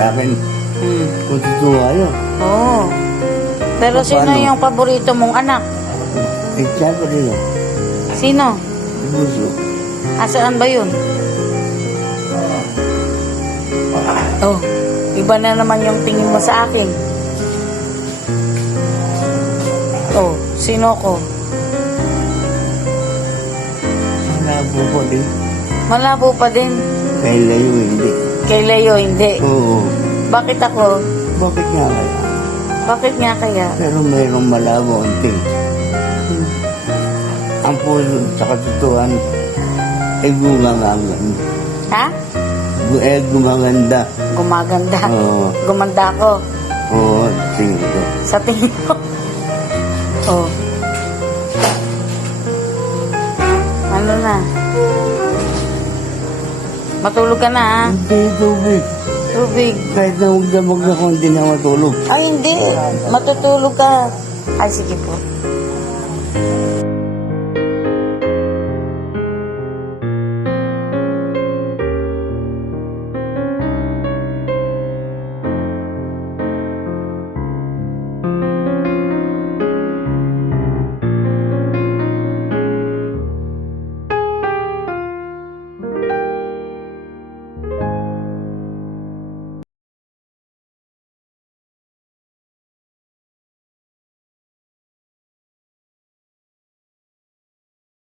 sa akin. Kung totoo yun. Oo. Pero sino Paano? yung paborito mong anak? Siyempre yun. Sino? Gusto. Asaan ba yun? Oh, iba na naman yung tingin mo sa akin. Oh, sino ko? Malabo po din. Malabo pa din. Kaya layo hindi. Kay Leo, hindi. Oo. Bakit ako? Bakit nga kaya? Bakit nga kaya? Pero mayroong malabo unti. Ang puso sa katotohan ay gumaganda. Ha? Gumaganda. Gumaganda. Oo. Gumanda ako. Oo, tingin ko. Sa tingin ko. Oh. Ano na? Matulog ka na, ha? Hindi, tubig. Tubig. Kahit na magdamag ako, hindi na matulog. Ay, hindi. Matutulog ka. Ay, sige po.